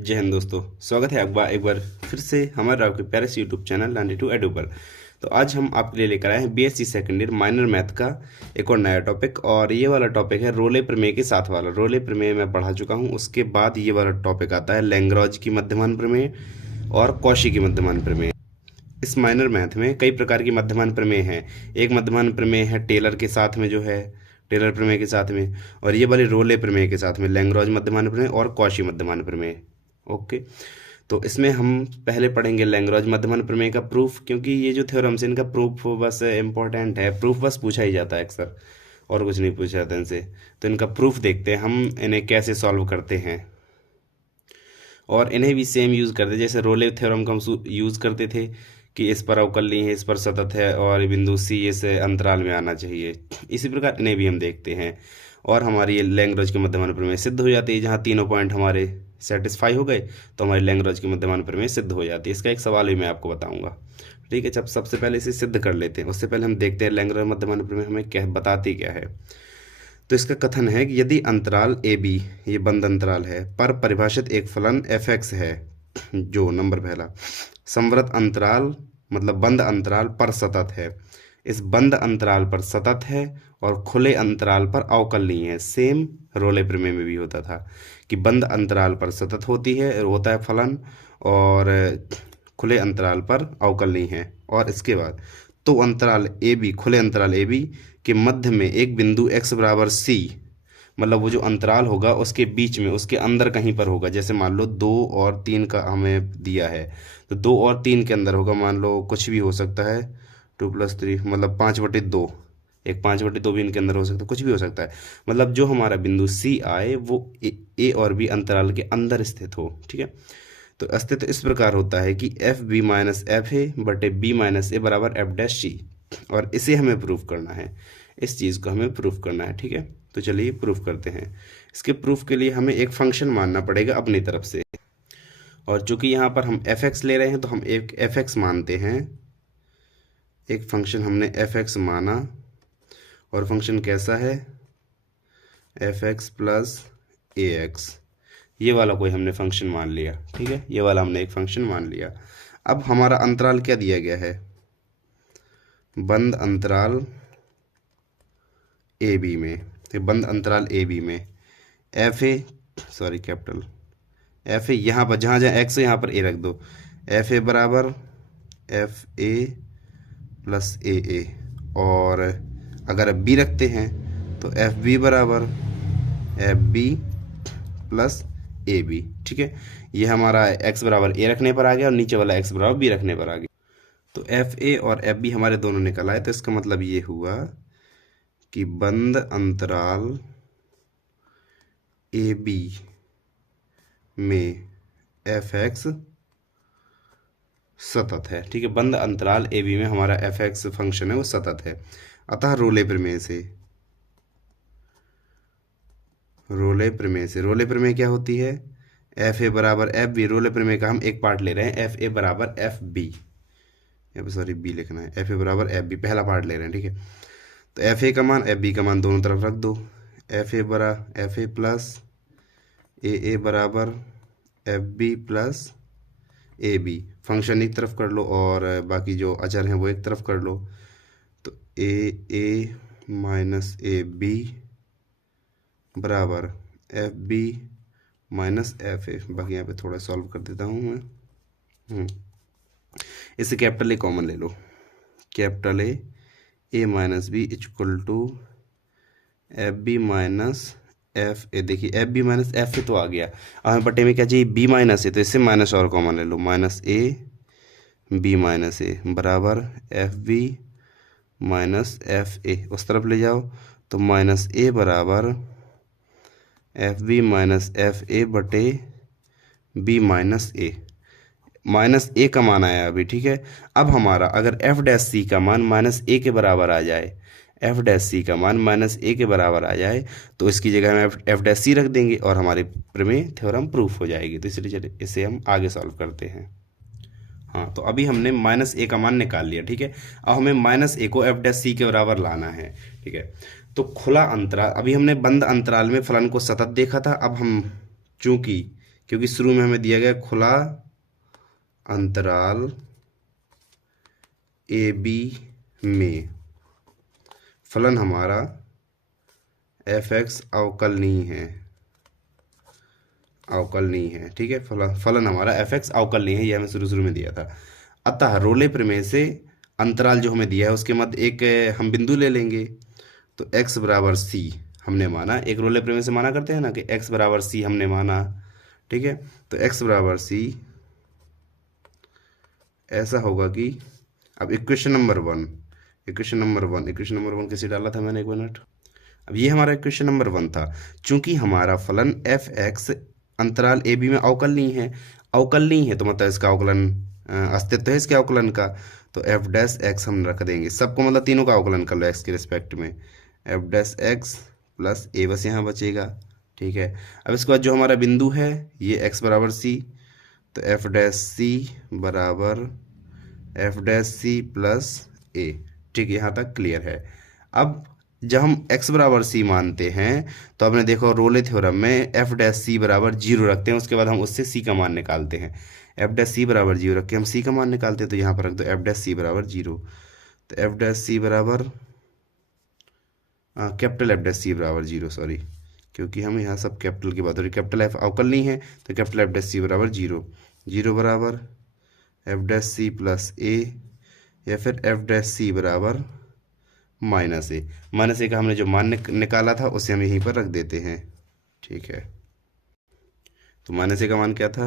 जय हिंद दोस्तों, स्वागत है एक बार फिर से हमारे आपके प्यारे से यूट्यूब चैनल 92 एडू पर। तो आज हम आपके लिए लेकर आए हैं BSc second year minor math का एक और नया टॉपिक। और ये वाला टॉपिक है रोले प्रमेय के साथ वाला। रोले प्रमेय मैं पढ़ा चुका हूँ, उसके बाद ये वाला टॉपिक आता है लैग्रांज की मध्यमान प्रमेय और कॉशी की मध्यमान प्रमेय। इस माइनर मैथ में कई प्रकार की मध्यमान प्रमेय हैं। एक मध्यमान प्रमेय है टेलर के साथ में, जो है टेलर प्रमेय के साथ में, और ये वाले रोले प्रमेय के साथ में लैग्रांज मध्यमान प्रमेय और कॉशी मध्यमान प्रमेय। ओके, तो इसमें हम पहले पढ़ेंगे लैग्रांज मध्यमान प्रमेय का प्रूफ, क्योंकि ये जो थ्योरम्स इनका प्रूफ बस इम्पोर्टेंट है। प्रूफ बस पूछा ही जाता है अक्सर, और कुछ नहीं पूछा जाता इनसे। तो इनका प्रूफ देखते हैं हम इन्हें कैसे सॉल्व करते हैं, और इन्हें भी सेम यूज़ करते हैं जैसे रोले थ्योरम का हम यूज़ करते थे कि इस पर अवकलनीय है, इस पर सतत है, और बिंदु सी इस अंतराल में आना चाहिए। इसी प्रकार इन्हें भी हम देखते हैं, और हमारी ये लैग्रांज की मध्यमान प्रमेय सिद्ध हो जाती है। जहाँ तीनों पॉइंट हमारे सेटिस्फाई हो गए तो हमारी लैग्रांज की मध्यमान प्रमेय सिद्ध हो जाती है। इसका एक सवाल भी मैं आपको बताऊंगा। ठीक है, जब सबसे पहले इसे सिद्ध कर लेते हैं, उससे पहले हम देखते हैं लैग्रांज मध्यमान प्रमेय हमें क्या बताती क्या है। तो इसका कथन है कि यदि अंतराल ए बी, ये बंद अंतराल है, पर परिभाषित एक फलन एफ एक्स है, जो नंबर पहला संवृत अंतराल मतलब बंद अंतराल पर सतत है, इस बंद अंतराल पर सतत है और खुले अंतराल पर अवकलनीय है। सेम रोले प्रमेय में भी होता था कि बंद अंतराल पर सतत होती है, होता है फलन, और खुले अंतराल पर अवकलनीय है। और इसके बाद तो अंतराल ए बी, खुले अंतराल ए बी के मध्य में एक बिंदु x बराबर सी, मतलब वो जो अंतराल होगा उसके बीच में, उसके अंदर कहीं पर होगा। जैसे मान लो 2 और 3 का हमें दिया है, तो 2 और 3 के अंदर होगा। मान लो कुछ भी हो सकता है, 2+3 मतलब 5/2, एक 5/2 भी इनके अंदर हो सकता है, कुछ भी हो सकता है। मतलब जो हमारा बिंदु सी आए वो ए और बी अंतराल के अंदर स्थित हो। ठीक है, तो अस्तित्व इस प्रकार होता है कि F B minus F A बटे बी माइनस ए बराबर एफ डैश सी, और इसे हमें प्रूफ करना है, इस चीज़ को हमें प्रूफ करना है। ठीक है, तो चलिए प्रूफ करते हैं। इसके प्रूफ के लिए हमें एक फंक्शन मानना पड़ेगा अपनी तरफ से, और चूंकि यहाँ पर हम एफ एक्स ले रहे हैं तो हम एक एफ एक्स मानते हैं। एक फंक्शन हमने एफ एक्स माना, और फंक्शन कैसा है, एफ एक्स प्लस ए एक्स, ये वाला कोई हमने फंक्शन मान लिया। ठीक है, ये वाला हमने एक फंक्शन मान लिया। अब हमारा अंतराल क्या दिया गया है, बंद अंतराल ए बी में। तो बंद अंतराल ए बी में F A, sorry capital F A, यहाँ पर जहाँ जहाँ एक्स है यहाँ पर ए रख दो। एफ ए बराबर एफ ए प्लस ए, और अगर बी रखते हैं तो एफ बी बराबर F B plus A B. ठीक है, ये हमारा एक्स बराबर ए रखने पर आ गया, और नीचे वाला एक्स बराबर बी रखने पर आ गया। तो एफ ए और एफ बी हमारे दोनों निकल आए। तो इसका मतलब ये हुआ कि बंद अंतराल ए बी में एफ एक्स सतत है। ठीक है, बंद अंतराल ए बी में हमारा एफ एक्स फंक्शन है वो सतत है। अतः रोले प्रमेय से, रोले प्रमेय क्या होती है, एफ ए बराबर एफ बी। रोले प्रमेय का हम एक पार्ट ले रहे हैं, एफ ए बराबर एफ बी, यहाँ पे सॉरी बी लिखना है, एफ ए बराबर एफ बी पहला पार्ट ले रहे हैं। ठीक है, तो एफ ए का मान एफ बी का मान दोनों तरफ रख दो। एफ ए प्लस ए बराबर F B plus A B, function एक तरफ कर लो और बाकी जो अचर हैं वो एक तरफ कर लो। तो ए माइनस ए बी बराबर F B minus F A. बाकी यहाँ पे थोड़ा सॉल्व कर देता हूँ मैं। इससे कैपिटल ए कॉमन ले लो, capital A minus B equal to f B minus F A. देखिए f B minus F A तो आ गया, अब हमें बटे में क्या चाहिए, बी माइनस ए, तो इससे माइनस और कॉमन ले लो, minus A B minus A बराबर F B minus F A. उस तरफ ले जाओ तो माइनस ए बराबर F B minus F A बटे B minus A. Minus A का मान आया अभी। ठीक है, अब हमारा अगर एफ डैश सी का मान माइनस ए के बराबर आ जाए, एफ डैश सी का मान माइनस ए के बराबर आ जाए, तो इसकी जगह हम एफ डैश सी रख देंगे और हमारी प्रमेय थ्योरम प्रूफ हो जाएगी। तो इसलिए चलिए इसे हम आगे सॉल्व करते हैं। हाँ, तो अभी हमने माइनस ए का मान निकाल लिया। ठीक है, अब हमें माइनस ए को एफ डैश सी के बराबर लाना है। ठीक है, तो खुला अंतराल, अभी हमने बंद अंतराल में फलन को सतत देखा था। अब हम चूंकि क्योंकि शुरू में हमें दिया गया खुला अंतराल ए बी में फलन हमारा एफ एक्स अवकलनीय है, अवकलनीय है। ठीक है, फलन हमारा एफ एक्स अवकलनीय है, ये हमें शुरू में दिया था। अतः रोले प्रमेय से अंतराल जो हमें दिया है उसके मध्य एक हम बिंदु ले लेंगे। तो x बराबर सी हमने माना, एक रोले प्रमेय से माना करते हैं ना कि x बराबर सी हमने माना। ठीक है, तो x बराबर सी ऐसा होगा कि अब इक्वेशन नंबर वन कैसे डाला था मैंने, एक मिनट। अब ये हमारा इक्वेशन नंबर 1 था। चूंकि हमारा फलन एफ एक्स अंतराल ए बी में अवकलनीय है तो मतलब इसका अवकलन अस्तित्व है इसके अवकलन का। तो एफ डैश एक्स हम रख देंगे, सबको मतलब तीनों का अवकलन कर लो एक्स के रिस्पेक्ट में। एफ डैश एक्स प्लस ए बस यहाँ बचेगा। ठीक है, अब इसके बाद जो हमारा बिंदु है ये एक्स बराबर सी, तो एफ डैश सी बराबर एफ डैश सी प्लस ए। ठीक है, यहाँ तक क्लियर है। अब जब हम x बराबर सी मानते हैं तो आपने देखो रोले थ्योरम में एफ डैश सी बराबर 0 रखते हैं, उसके बाद हम उससे c का मान निकालते हैं। एफ डैश सी बराबर 0 रख के हम c का मान निकालते हैं, तो यहाँ पर रख दो एफ डैश सी बराबर 0। तो एफ डैश सी बराबर कैपिटल एफ डैश सी बराबर 0, सॉरी, क्योंकि हम यहाँ सब कैपिटल की बात हो रही, कैपिटल एफ अवकलनीय है तो कैपिटल एफ डैश सी बराबर 0 बराबर एफ डैश सी प्लस ए, या फिर एफ डैश सी बराबर माइनस ए का हमने जो मान निकाला था उसे हम यहीं पर रख देते हैं। ठीक है, तो माइनस ए का मान क्या था,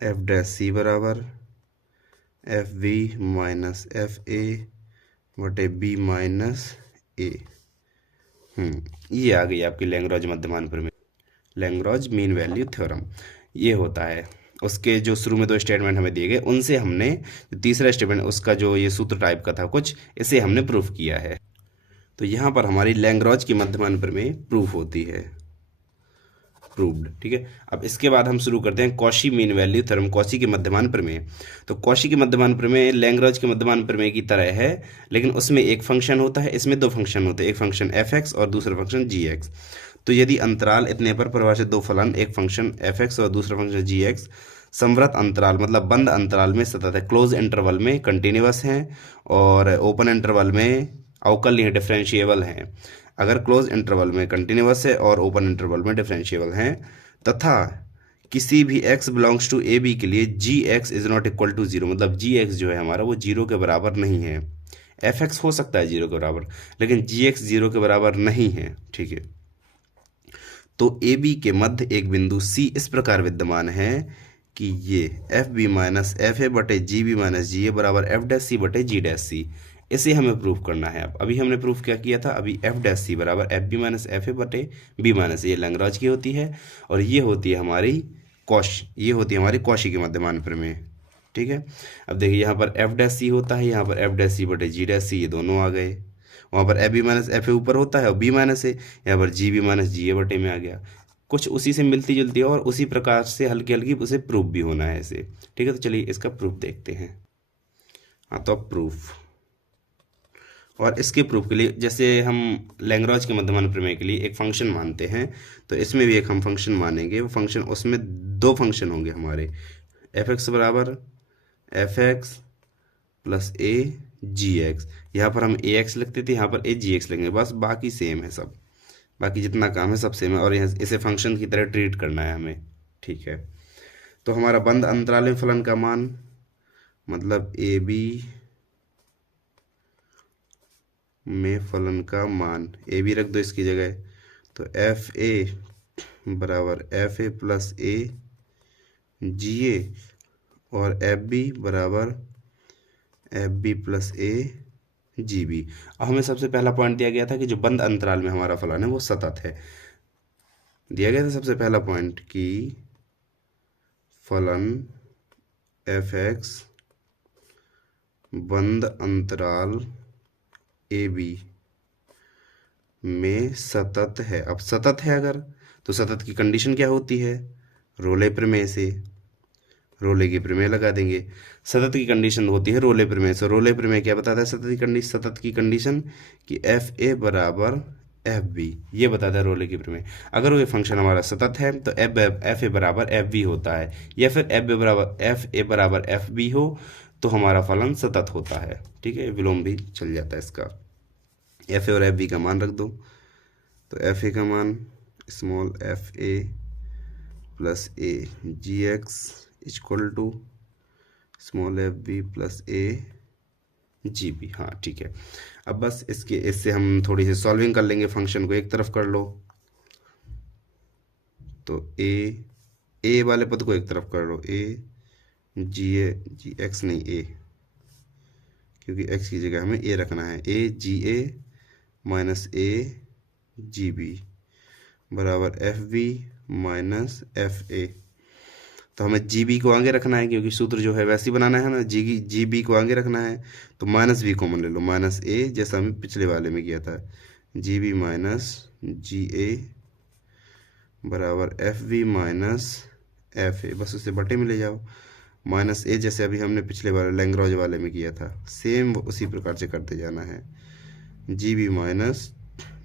एफ डैश सी बराबर F B minus F A बटे बी माइनस ए। ये आ गई आपकी लैग्रेंज मध्यमान प्रमेय, लैग्रेंज मीन वैल्यू थ्योरम। ये होता है उसके जो शुरू में 2 स्टेटमेंट हमें दिए गए उनसे हमने जो तीसरा स्टेटमेंट उसका जो ये सूत्र टाइप का था कुछ, इसे हमने प्रूफ किया है। तो यहाँ पर हमारी लैग्रेंज की मध्यमान प्रमेय प्रूफ होती है, प्रूव्ड। ठीक है, अब इसके बाद हम शुरू करते हैं Cauchy mean value theorem, Cauchy की मध्यमान प्रमेय। तो कॉशी की मध्यमान प्रमेय लैग्रेंज की मध्यमान प्रमेय की तरह है, लेकिन उसमें एक फंक्शन होता है, इसमें 2 फंक्शन होते हैं, एक फंक्शन एफ एक्स और दूसरा फंक्शन जी एक्स। तो यदि अंतराल इतने पर परिभाषित 2 फलन, एक फंक्शन एफ एक्स और दूसरा फंक्शन जी एक्स, संवृत अंतराल मतलब बंद अंतराल में सतत है, क्लोज इंटरवल में कंटिन्यूअस हैं और ओपन इंटरवल में अवकलनीय डिफरेंशिएबल हैं। अगर क्लोज इंटरवल में कंटिन्यूअस है और ओपन इंटरवल में डिफरेंशिएबल हैं, तथा किसी भी x belongs to a b के लिए g x is not equal to 0, मतलब जी एक्स जो है हमारा वो 0 के बराबर नहीं है। एफ एक्स हो सकता है 0 के बराबर, लेकिन जी एक्स 0 के बराबर नहीं है। ठीक है, तो ए बी के मध्य एक बिंदु सी इस प्रकार विद्यमान है कि ये F B minus F A बटे G B minus G A बराबर एफ डैश सी बटे जी डैश सी। इसे हमें प्रूफ करना है। अब अभी हमने प्रूफ क्या किया था, अभी एफ डैश सी बराबर F B minus F A बटे बी माइनस, ये लैग्रेंज की होती है और ये होती है हमारी कॉशी की मध्यमान प्रमेय। ठीक है, अब देखिए यहाँ पर एफ डैश सी होता है, यहाँ पर एफ डैश सी बटे जी डैश सी, ये दोनों आ गए। वहाँ पर F B minus F A ऊपर होता है और बी माइनस ए, यहाँ पर जी बी माइनस जी ए बटे में आ गया। कुछ उसी से मिलती जुलती है और उसी प्रकार से हल्की हल्की उसे प्रूफ भी होना है इसे। ठीक है, तो चलिए इसका प्रूफ देखते हैं। हाँ, तो अब प्रूफ, और इसके प्रूफ के लिए जैसे हम लैग्रेंज के मध्यमान प्रमेय के लिए एक फंक्शन मानते हैं, तो इसमें भी एक हम फंक्शन मानेंगे। वो फंक्शन, उसमें 2 फंक्शन होंगे हमारे, एफ एक्स बराबर F x plus A G x. यहाँ पर हम ए एक्स लिखते थे, यहाँ पर ए जी एक्स लिखेंगे, बस बाकी सेम है सब, बाकी जितना काम है सब सेम है और यहाँ इसे फंक्शन की तरह ट्रीट करना है हमें। ठीक है, तो हमारा बंद अंतराल में फलन का मान मतलब ए बी में फलन का मान, ए बी रख दो इसकी जगह, तो एफ ए बराबर F A plus A G ए और एफ बी बराबर F B plus A G B. अब हमें सबसे पहला पॉइंट दिया गया था कि जो बंद अंतराल में हमारा फलन है वो सतत है। दिया गया था सबसे पहला पॉइंट कि फलन एफ एक्स बंद अंतराल ए बी में सतत है। अब सतत है अगर, तो सतत की कंडीशन क्या होती है, रोले प्रमेय से रोले की प्रमेय लगा देंगे। सतत की कंडीशन होती है रोले प्रमेय से। रोले प्रमेय क्या बताता है सतत की कंडीशन कि एफ ए बराबर एफ बी, ये बताता है रोले की प्रमेय। अगर वो फंक्शन हमारा सतत है तो एफ ए बराबर एफ बी होता है, या फिर एफ ए बराबर एफ बी हो तो हमारा फलन सतत होता है। ठीक है, विलोम भी चल जाता है इसका। एफ ए और एफ बी का मान रख दो, तो एफ ए का मान small F A plus A G X equal to small F B plus A G B. हाँ ठीक है, अब बस इससे हम थोड़ी सी सॉल्विंग कर लेंगे। फंक्शन को एक तरफ कर लो, तो ए वाले पद को एक तरफ कर लो, ए जी एक्स नहीं ए, क्योंकि एक्स की जगह हमें ए रखना है। A G A minus A G B बराबर F B minus F A. तो हमें जी बी को आगे रखना है, क्योंकि सूत्र जो है वैसे ही बनाना है ना, जी बी को आगे रखना है, तो माइनस बी कॉमन ले लो, माइनस ए, जैसा हमें पिछले वाले में किया था। G B minus G A बराबर F B minus F A, बस उसे बटे में ले जाओ। माइनस ए जैसे अभी हमने पिछले वाले लैंग्रॉज वाले में किया था, सेम उसी प्रकार से करते जाना है। जी बी माइनस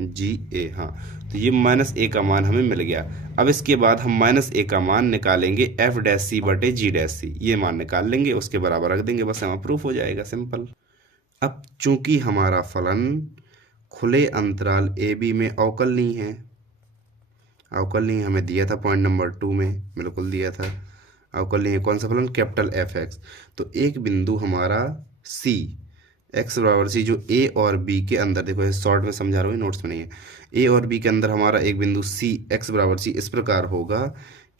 जी ए। हाँ, तो ये माइनस ए का मान हमें मिल गया। अब इसके बाद हम माइनस ए का मान निकालेंगे एफ डैश सी बटे जी डैश सी, ये मान निकाल लेंगे, उसके बराबर रख देंगे, बस हमारा प्रूफ हो जाएगा, सिंपल। अब चूंकि हमारा फलन खुले अंतराल ए बी में अवकलनीय है, अवकलनीय हमें दिया था पॉइंट नंबर 2 में, बिल्कुल दिया था। अवकलनीय कौन सा फलन? Capital F x. तो एक बिंदु हमारा सी एक्स बराबर सी, जो ए और बी के अंदर, देखो ये शॉर्ट में समझा रहा हूँ, नोट्स में नहीं है, ए और बी के अंदर हमारा एक बिंदु सी एक्स बराबर सी इस प्रकार होगा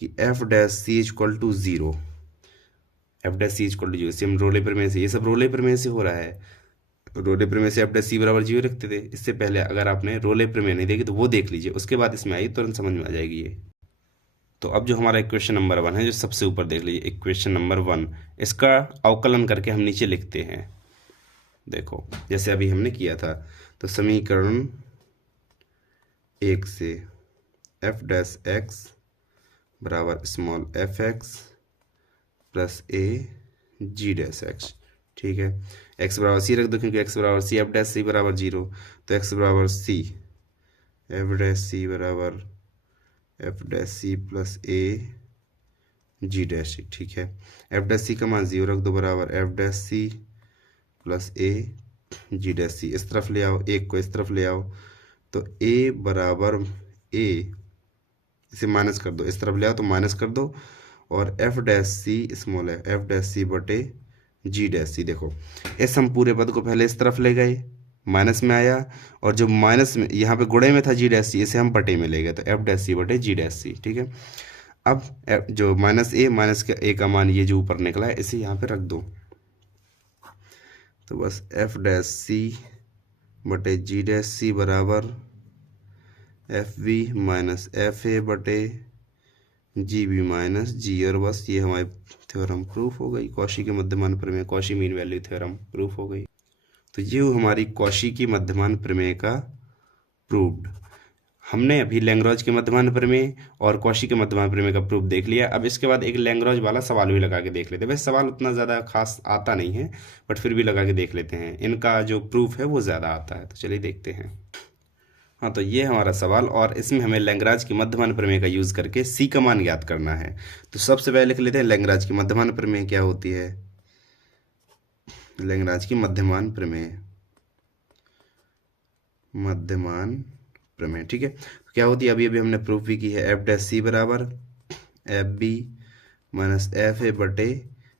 कि F dash C equal to 0, F dash C equal to 0। इसे हम रोले प्रमेय से, ये सब रोले प्रमेय से हो रहा है। रोले प्रमेय से एफ डैश सी बराबर 0 रखते थे। इससे पहले अगर आपने रोले प्रमेय नहीं देखी तो वो देख लीजिए, उसके बाद इसमें आई तुरंत समझ में आ जाएगी ये। तो अब जो हमारा इक्वेशन नंबर 1 है, जो सबसे ऊपर देख लीजिए, इक्वेशन नंबर 1, इसका अवकलन करके हम नीचे लिखते हैं। देखो जैसे अभी हमने किया था, तो समीकरण 1 से एफ डैश एक्स बराबर small F x plus A ji dash x. ठीक है, एक्स बराबर सी रख दो, क्योंकि एक्स बराबर सी, एफ डैश सी बराबर 0, तो एक्स बराबर सी, एफ डैश सी बराबर F dash C plus A ji dash. ठीक है, एफ डैश सी का मान 0 रख दो, बराबर F dash C plus A ji dash सी। इस तरफ ले आओ, एक को इस तरफ ले आओ, तो ए बराबर ए, इसे माइनस कर दो, इस तरफ ले आओ तो माइनस कर दो, और एफ डैश सी स्मॉल है एफ डैश सी बटे जी डैश सी। देखो इस हम पूरे पद को पहले इस तरफ ले गए, माइनस में आया, और जो माइनस में यहाँ पे गुणे में था जी डैश सी, इसे हम बटे में ले गए, तो एफ डैश सी बटे जी डैश सी। ठीक है, अब जो माइनस ए का मान ये जो ऊपर निकला है, इसे यहाँ पे रख दो, तो बस एफ डैश सी बटे जी डैश सी बराबर F B minus F A बटे जी बी माइनस जी, और बस ये हमारी थ्योरम प्रूफ हो गई। कौशी के मध्यमान प्रमेय, Cauchy mean value theorem proof हो गई। तो ये हमारी कौशी की मध्यमान प्रमेय का प्रूव्ड। हमने अभी लैंग्रॉज के मध्यमान प्रमेय और कौशी के मध्यमान प्रमेय का प्रूफ देख लिया। अब इसके बाद एक लैंग्रॉज वाला सवाल भी लगा के देख लेते हैं। वैसे सवाल उतना ज़्यादा खास आता नहीं है, बट फिर भी लगा के देख लेते हैं, इनका जो प्रूफ है वो ज़्यादा आता है। तो चलिए देखते हैं। हाँ, तो ये हमारा सवाल, और इसमें हमें लैंग्राज की मध्यमान प्रमेय का यूज़ करके सी का मान ज्ञात करना है। तो सबसे पहले लिख लेते हैं लैंग्राज की मध्यमान प्रमेय क्या होती है। लैंग्राज की मध्यमान प्रमेय, मध्यमान प्रमेय, ठीक है, तो क्या होती है, अभी अभी हमने प्रूफ भी की है। एफ डैश सी बराबर F B minus F A बटे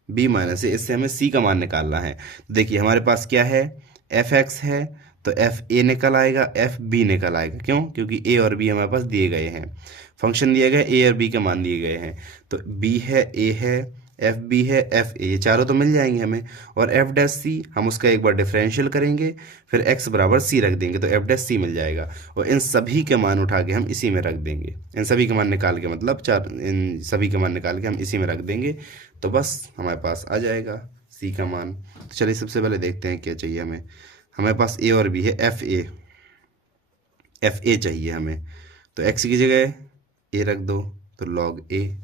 बी माइनस ए, इससे हमें सी का मान निकालना है। तो देखिए हमारे पास क्या है, एफ एक्स है, तो एफ ए निकल आएगा, एफ बी निकल आएगा। क्यों? क्योंकि ए और बी हमारे पास दिए गए हैं, फंक्शन दिए गए, ए और बी के मान दिए गए हैं। तो बी है, ए है, एफ बी है, एफ ए, ये चारों तो मिल जाएंगे हमें। और एफ डैश सी हम उसका एक बार डिफरेंशियल करेंगे, फिर एक्स बराबर सी रख देंगे, तो एफ डैश सी मिल जाएगा। और इन सभी के मान उठा के हम इसी में रख देंगे, इन सभी के मान निकाल के, मतलब इन सभी के मान निकाल के हम इसी में रख देंगे, तो बस हमारे पास आ जाएगा सी का मान। तो चलिए सबसे पहले देखते हैं क्या चाहिए हमें। हमारे पास ए और बी है, एफ ए चाहिए हमें, तो एक्स की जगह ए रख दो, तो लॉग ए,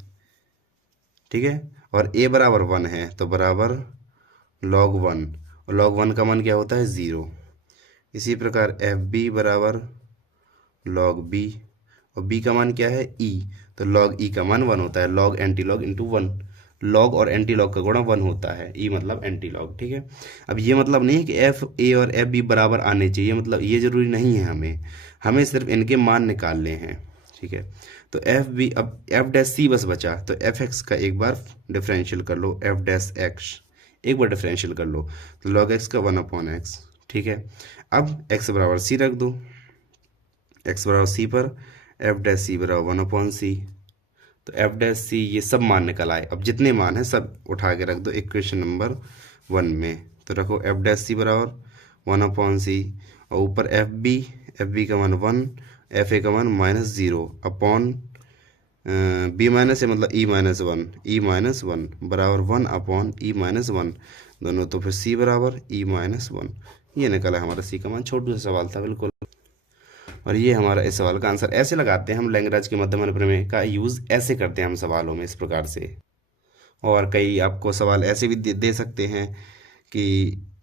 ठीक है। और ए बराबर 1 है, तो बराबर log 1, और log 1 का मान क्या होता है 0। इसी प्रकार एफ बी बराबर log b, और b का मान क्या है e, तो log e का मान 1 होता है, log anti log into 1, log और एंटी लॉग का गुणा 1 होता है, e मतलब एंटी लॉग, ठीक है। अब ये मतलब नहीं है कि एफ ए और एफ बी बराबर आने चाहिए, मतलब ये जरूरी नहीं है, हमें सिर्फ इनके मान निकालने हैं, ठीक है। तो एफ बी, अब एफ डैश सी बस बचा, तो एफ एक्स का एक बार डिफरेंशियल कर लो, एफ डैश एक्स एक बार डिफरेंशियल कर लो, तो लॉग एक्स का 1/x, ठीक है। अब एक्स बराबर सी रख दो, एक्स बराबर सी पर एफ डैश सी बराबर 1/c, तो एफ डैश सी ये सब मान निकल आए। अब जितने मान हैं सब उठा के रख दो इक्वेशन नंबर 1 में, तो रखो एफ डैश सी बराबर 1/c, और ऊपर एफ बी का मान 1, एफ ए का मान -0 अपॉन बी माइनस है, मतलब e-1 बराबर 1/e-1 दोनों, तो फिर c बराबर e-1, ये निकला हमारा c का मान। छोटू सा सवाल था बिल्कुल, और ये हमारा इस सवाल का आंसर। ऐसे लगाते हैं हम, लैग्रेंज के मध्यमन प्रमेय का यूज़ ऐसे करते हैं हम सवालों में, इस प्रकार से। और कई आपको सवाल ऐसे भी दे सकते हैं कि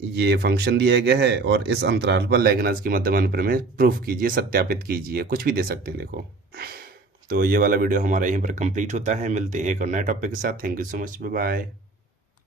ये फंक्शन दिया गया है और इस अंतराल पर लैग्रेंज के मध्यमन प्रमेय प्रूफ कीजिए, सत्यापित कीजिए, कुछ भी दे सकते हैं, देखो। तो ये वाला वीडियो हमारा यहीं पर कंप्लीट होता है, मिलते हैं एक और नए टॉपिक के साथ। Thank you so much, bye bye.